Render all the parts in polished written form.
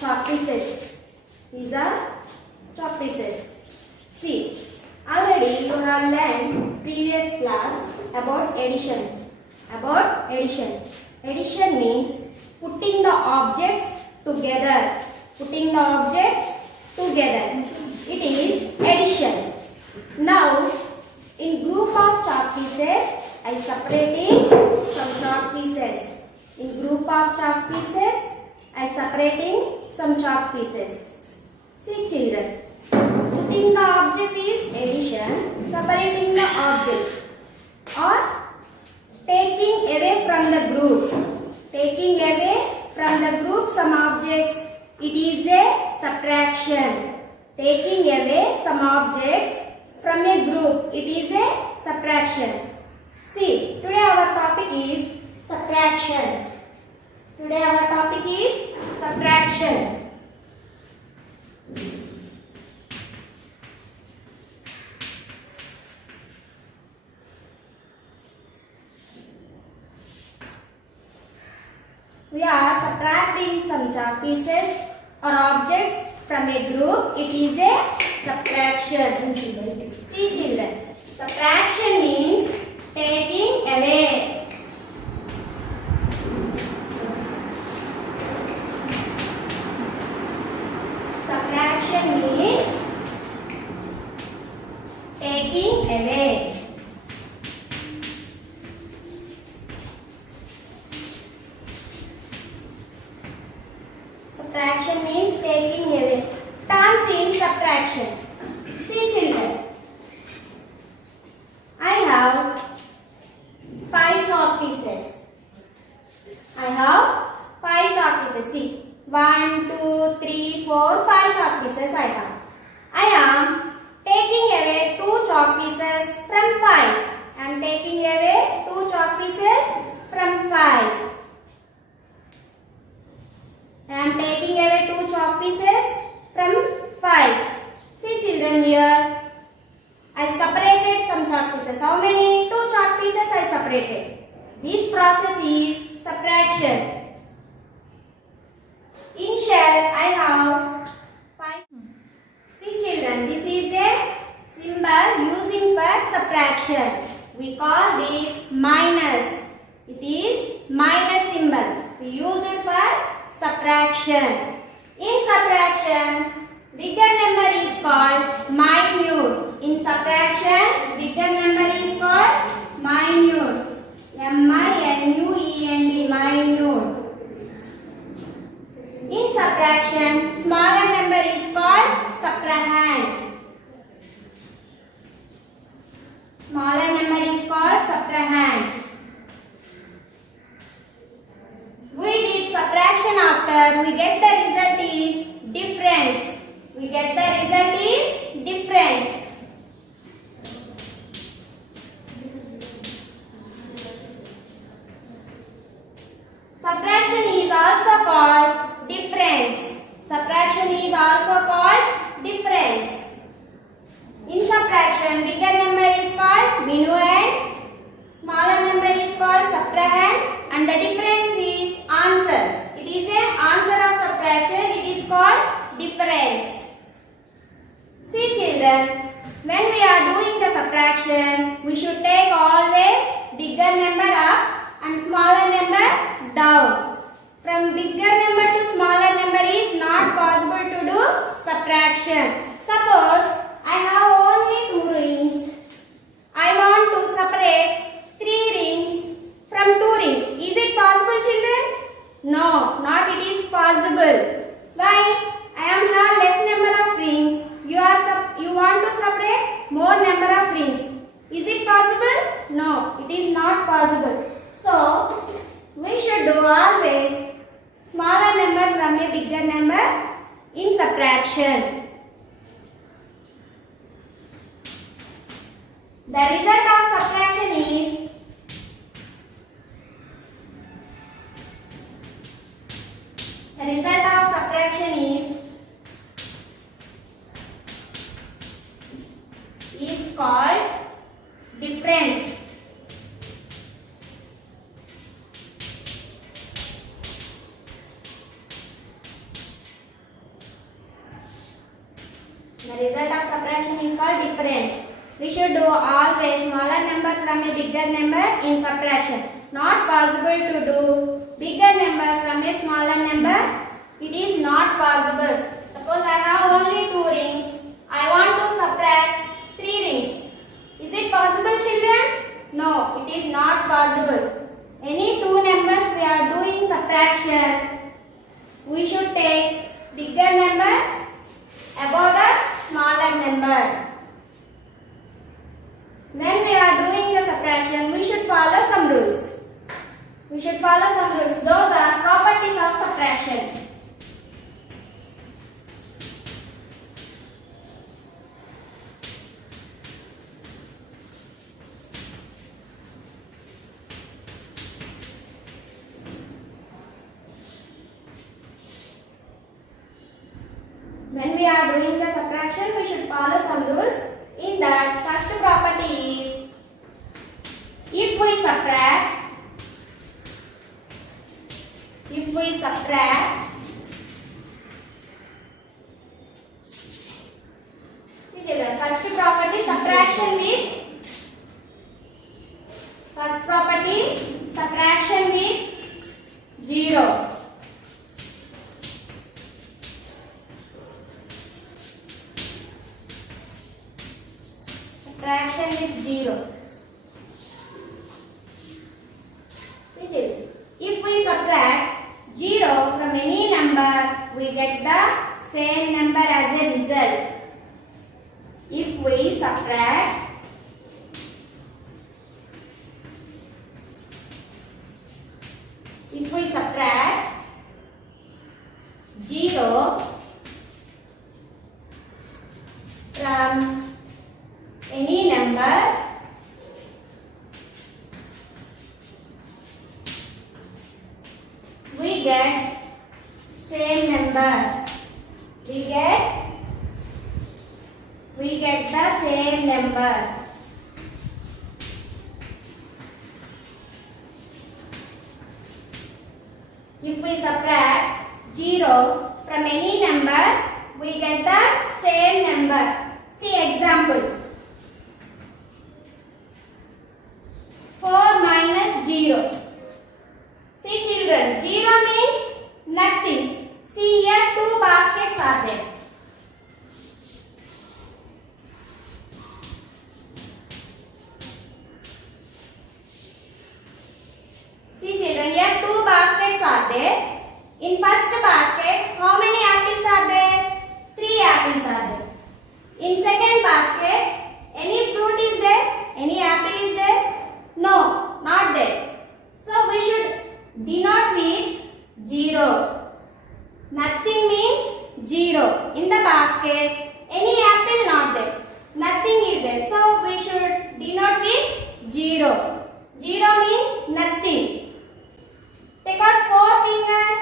chalk pieces. These are chalk pieces. See, already you have learned previous class about addition. About addition. Addition means putting the objects together. Putting the objects together. It is addition. Now, in group of chalk pieces, I separating some chalk pieces. In group of chalk pieces, I separating some chalk pieces. See children, putting the object is addition, separating the objects, or taking away from the group. Taking away from the group some objects, it is a subtraction. Taking away some objects from a group, it is a subtraction. See, today our topic is subtraction. Today our topic is subtraction. We are subtracting some chalk pieces or objects from a group. It is a subtraction. See children, subtraction means taking away. Subtraction means taking away. Subtraction means taking away. Terms in subtraction. See children, I have 5 chalk pieces. I have 5 chalk pieces. See, 1, 2, 3, 4, 5 chalk pieces I have. I am taking away 2 chalk pieces from 5. I am taking away 2 chalk pieces from 5. I am taking away 2 chalk pieces from 5. See children, here I separated some chalk pieces. How many? 2 chalk pieces I separated. This process is subtraction. In shell, I have 5. See children, this is a symbol using for subtraction. We call this minus. It is minus symbol. We use it for subtraction. In subtraction, bigger number is called minute. In subtraction, bigger number is called minute. M-I-N-U-E-N-T, minute. In subtraction, smaller number is called subtrahend. Smaller number is called subtrahend. We did subtraction after we get the result is difference. We get the result is difference. Subtraction is also called difference. Subtraction is also called difference. In subtraction, bigger number is called minuend, smaller number is called subtrahend, and the difference is answer. It is an answer of subtraction. It is called difference. See children, when we are doing the subtraction, we should take always bigger number up and smaller number down. From bigger number to smaller number is not possible to do subtraction. Suppose I have only 2 rings. I want to separate 3 rings from 2 rings. Is it possible children? No, not it is possible. Why? I am have less number of rings. You want to separate more number of rings. Is it possible? No, it is not possible. So, we should do always smaller number from a bigger number in subtraction. The result of subtraction is called difference. The result of subtraction is called difference. We should do always smaller number from a bigger number in subtraction. Not possible to do bigger number from a smaller number. It is not possible. Suppose I have only 2 rings. I want to subtract 3 rings. Is it possible, children? No, it is not possible. Any 2 numbers we are doing subtraction, we should take bigger number above the smaller number. When we are doing the subtraction, we should follow some rules. We should follow some rules. Those are properties of subtraction. When we are doing the subtraction, we should follow some rules. In that, first property is, if we subtract, see children, first property subtraction with 0. Subtraction with 0. If we subtract 0 from any number, we get the same number as a result. If we subtract 0 from any number, we get same number. We get the same number. If we subtract 0 from any number, we get the same number. See example. 4 minus 0. See children, 0 means nothing. See here 2 baskets are there. See children, here 2 baskets are there. In first basket, how many apples are there? 3 apples are there. In second basket, any fruit is there? Any apple is there? No, not there. So we should denote with 0. Nothing means 0. In the basket, any apple not there. Nothing is there. So we should denote with 0. 0 means nothing. Take out 4 fingers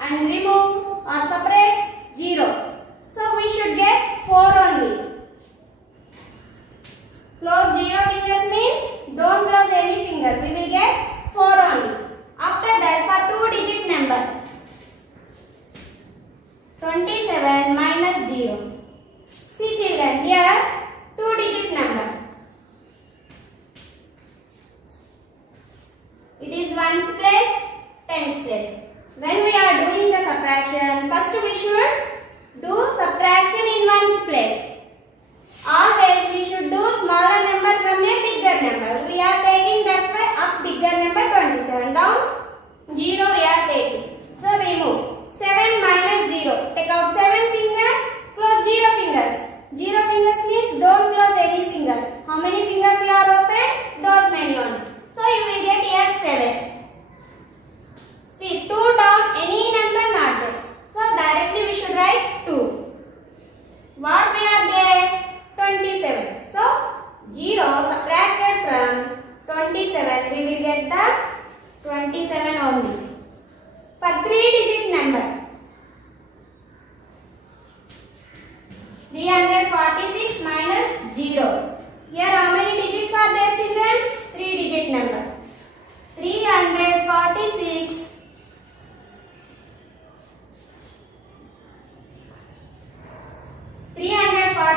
and remove or separate 0. So we should get 4 only. Close 0 fingers means don't close any finger. We will get 4 only. After that, for 2-digit number, 27 minus 0. See children, here 2-digit number. It is ones place, tens place. When we are doing the subtraction, first we should do subtraction in ones place. Always we should do smaller number from a bigger number. We are taking, that's why up bigger number 27. Down 0 we are taking. So remove 7 minus 0. Take out 7 fingers, close 0 fingers. 0 fingers means don't close any finger. How many fingers you are open? Those many only. So you will get here 7. See 2 down, any number not there. So directly we should write 2. What we are there? 27. So 0 subtracted from 27, we will get the 27 only. For 3-digit number, 346 minus 0. Here how many digits are there children? 3-digit number. 346 346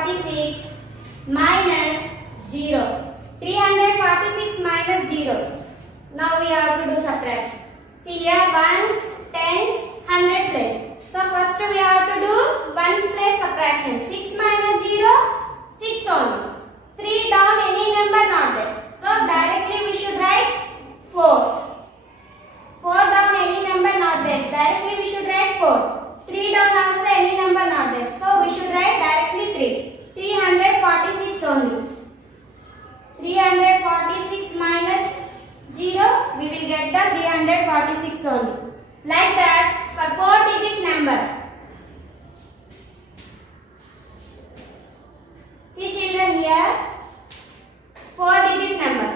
subtraction. See here ones, tens, 100 place. So first we have to do ones place subtraction. 6 minus 0, 6 only. 3 down, any number not there. So directly we should write 4. 4 down, any number not there. Directly we should write 4. 3 down also any number not there. So we should write directly 3. 346 only. 346 minus 0, we will get the 346 only. Like that for 4-digit number. See children here, 4-digit number.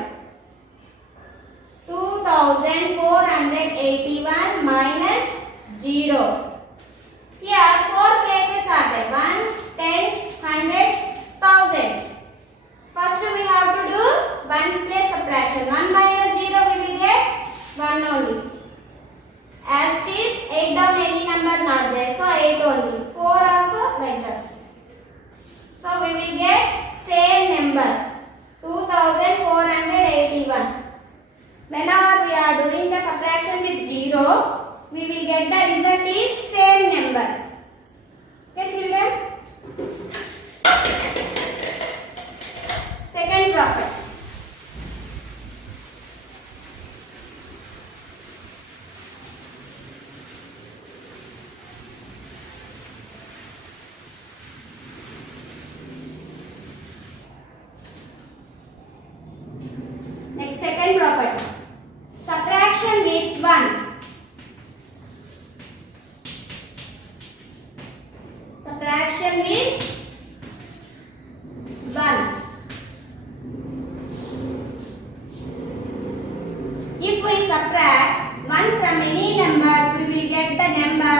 2481 minus 0. Here 4 places are there. Ones, tens, hundreds, thousands. First we have to do ones place subtraction. 1 minus 0 we will get 1 only. As it is 8 down any number not there. So 8 only. 4 also like this. So we will get same number 2481. Whenever we are doing the subtraction with 0, we will get the result is same number. Okay children? Second property. Next second property. Subtraction with 1. Subtraction with 1. If we subtract 1 from any number, we will get the number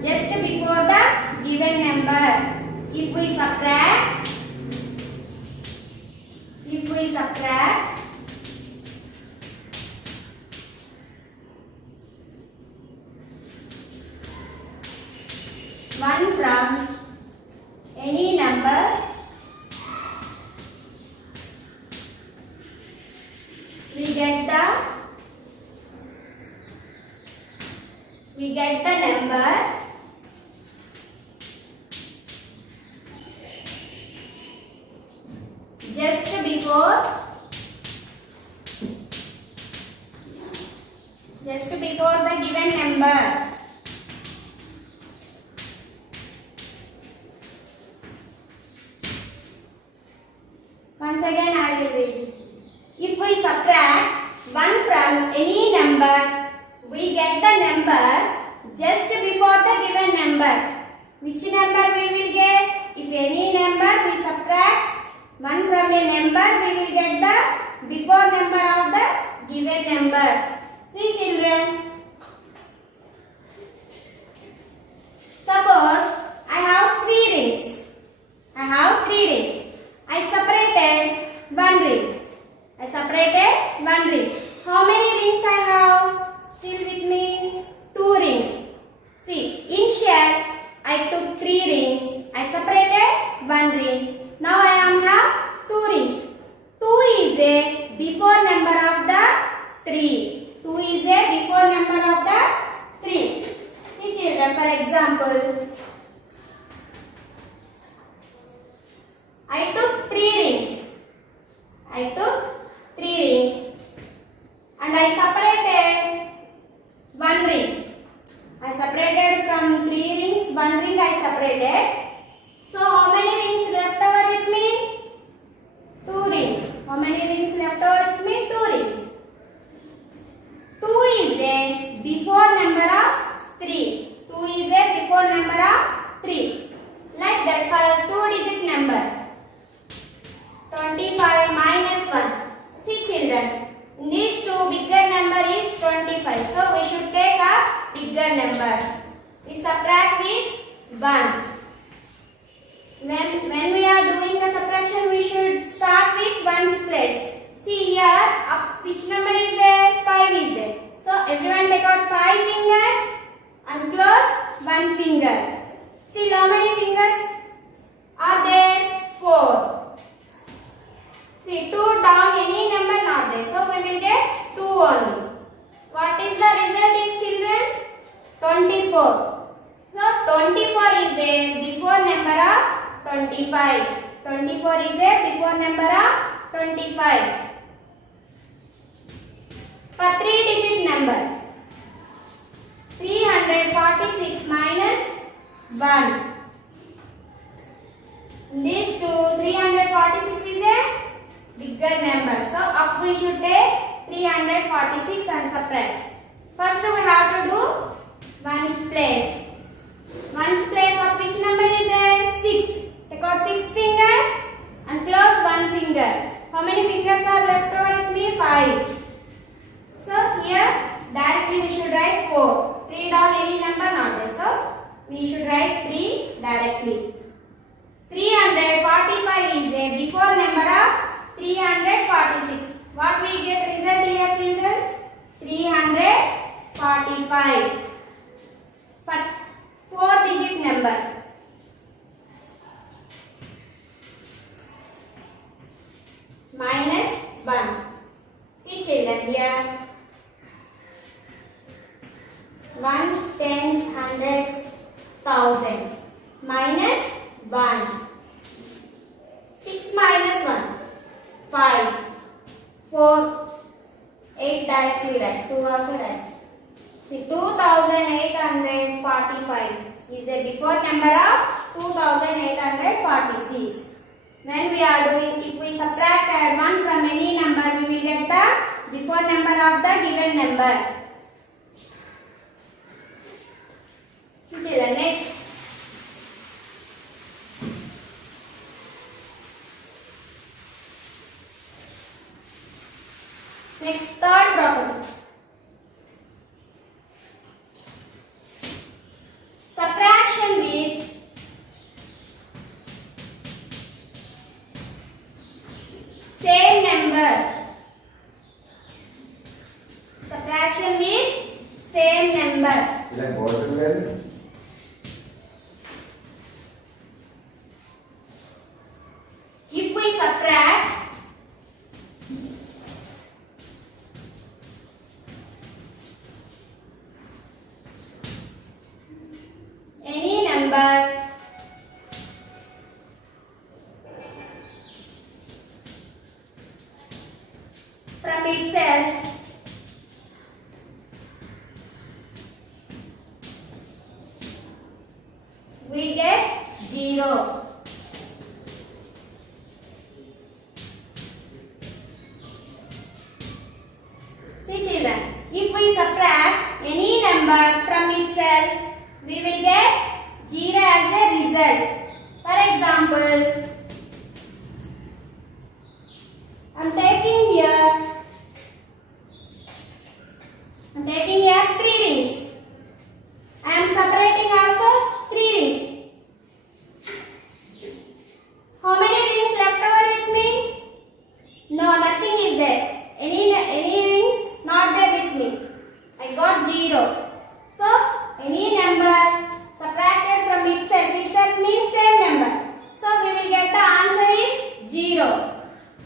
just before the given number. If we subtract 1 from any number, we get the number just before the given number. Once again I will read this. If we subtract 1 from any number, we get the number just before the given number. Which number we will get? If any number we subtract 1 from a number, we will get the before number of the given number. See children. Suppose I have 3 rings. I separated 1 ring. How many rings I have? Still with me? 2 rings. See, initial I took 3 rings. I separated 1 ring. Now I have 2 rings. 2 is a before number of the 3. 2 is a before number of the 3. See children, for example, I took 3 rings. And I separated 1 ring. I separated from 3 rings, 1 ring I separated. So how many rings left over with me? 2 rings. How many rings left over with me? 2 rings. 2 is a before number of 3. 2 is a before number of 3. Like that for 2-digit number. 25 minus 1. See children, in these two bigger number is 25. So we should take a bigger number. We subtract with 1. When we are doing the subtraction, we should start with 1's place. See here, up which number is there? 5 is there. So everyone take out 5 fingers and close 1 finger. Still how many fingers are there? 4. See 2 down, any number not there. So we will get 2 only. What is the result is children? 24. So 24 is a before number of 25. 24 is a before number of 25. For 3-digit number, 346 minus 1. These two, 346 is a bigger number. So up we should take 346 and subtract. First we have to do ones place. Ones place of which number is there? 6. Take out 6 fingers and close 1 finger. How many fingers are left over with me? 5. So here directly we should write 4. Read down any number not there. So we should write 3 directly. 345 is a before number of 346. What we get result here children? 345. For 4-digit number. Minus 1. See children here. Ones, tens, hundreds, thousands. Minus 1. 6 minus 1. 5. 4. 8 directly write. 2 also write. See 2845 is a before number of 2846. When we are doing, if we subtract add 1 from any number, we will get the before number of the given number. See children, next. Next, third property. Subtraction with same number. Subtraction with same number. Like watermelon. If we subtract any number from itself, we get 0. See children, if we subtract any number from itself, we will get 0 as a result. For example, I am taking here 3 rings. I am separating also 3 rings. How many rings left over with me? No, nothing is there. Any rings not there with me. I got 0. So any number subtracted from itself means same number. So we will get the answer is 0.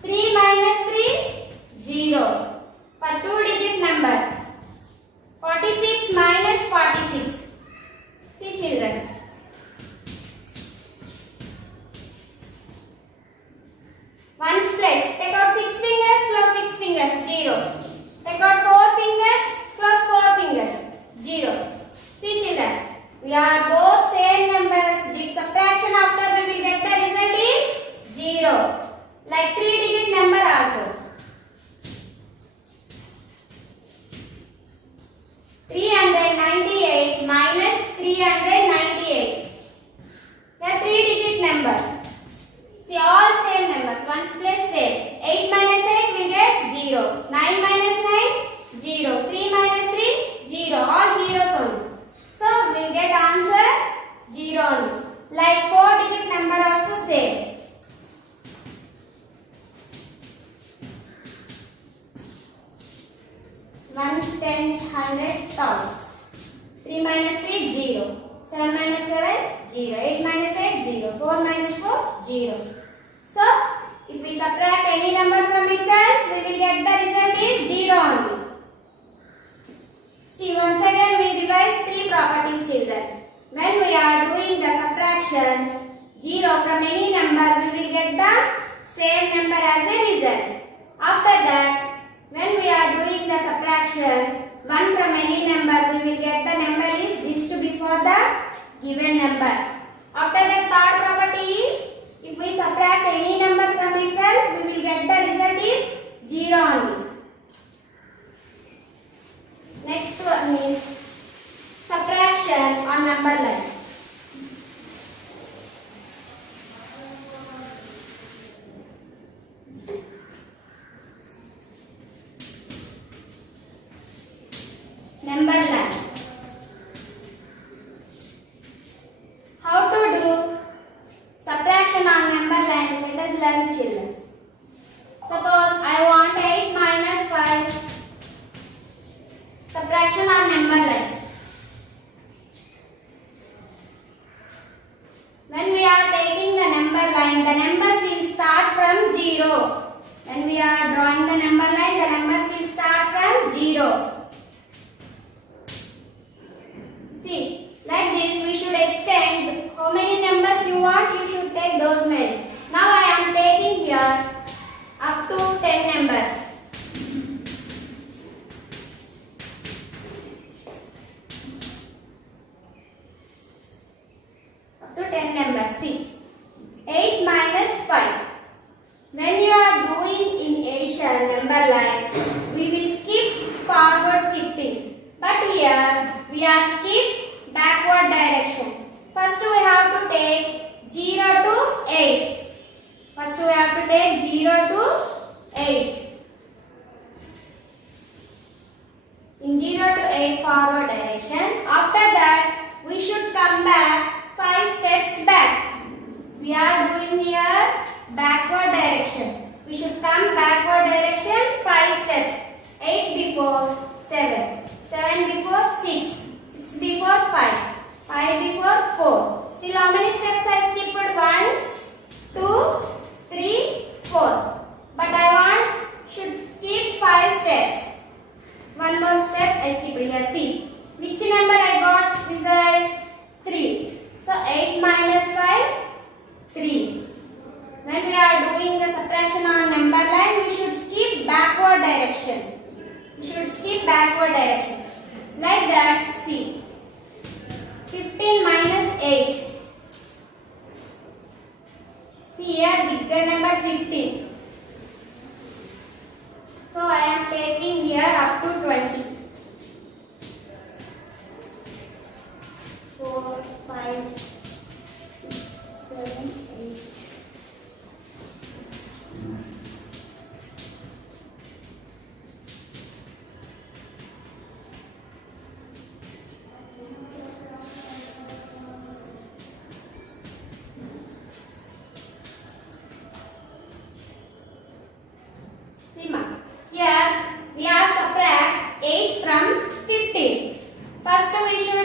3 minus 3, 0. For 2-digit number, 46 minus 46. See children. Ones place. Take out 6 fingers, close 6 fingers, 0. Take out 4 fingers, close 4 fingers, 0. See children, we are both same numbers. Did subtraction after we will get the result is 0. Like 3-digit number also. 398 minus 398. The 3-digit number. See all same numbers. Ones place same. 8 minus 8 we get 0. 9 minus 9, 0. 3 minus 3, 0. All zeros only. So we will get answer 0 only. Like 4-digit number also same. Ones, tens, hundreds, thousands. 3 minus 3, 0. 7 minus 7, 0. 8 minus 8, 0. 4 minus 4, 0. So, if we subtract any number from itself, we will get the result is 0 only. See, once again we revise three properties, children. When we are doing the subtraction 0 from any number, we will get the same number as a result. After that, when we are doing the subtraction 1 from any number, we will get the number is just before the given number. After that, third property is if we subtract any number from itself, we will get the result is 0 only. Next one is subtraction on number line. Number line. How to do subtraction on number line? Let us learn, children. Suppose I want 8 minus 5. Subtraction on number line. When we are taking the number line, the numbers will start from 0. When we are drawing the number line, the numbers will start from 0. See, like this we should extend how many numbers you want, you should take those many. Now I am taking here up to 10 numbers. Up to 10 numbers. See, 8 minus 5. When you are doing in addition number line, we will skip forward skipping. But here we are skip backward direction. First we have to take 0 to 8. First we have to take 0 to 8. In 0 to 8 forward direction. After that we should come back 5 steps back. We are doing here backward direction. We should come backward direction 5 steps. 8 before 7. 7 before 6, 6 before 5, 5 before 4. Still how many steps I skipped? 1, 2, 3, 4. But I should skip 5 steps. One more step I skipped here. See, which number I got? Result 3. So 8 minus 5, 3. When we are doing the subtraction on number line, we should skip backward direction. We should skip backward direction. Like that, see. 15 minus 8. See here, bigger number 15. So I am taking here up to 20. 4, 5, 6, 7, 8. Here we are subtract 8 from 15. First we should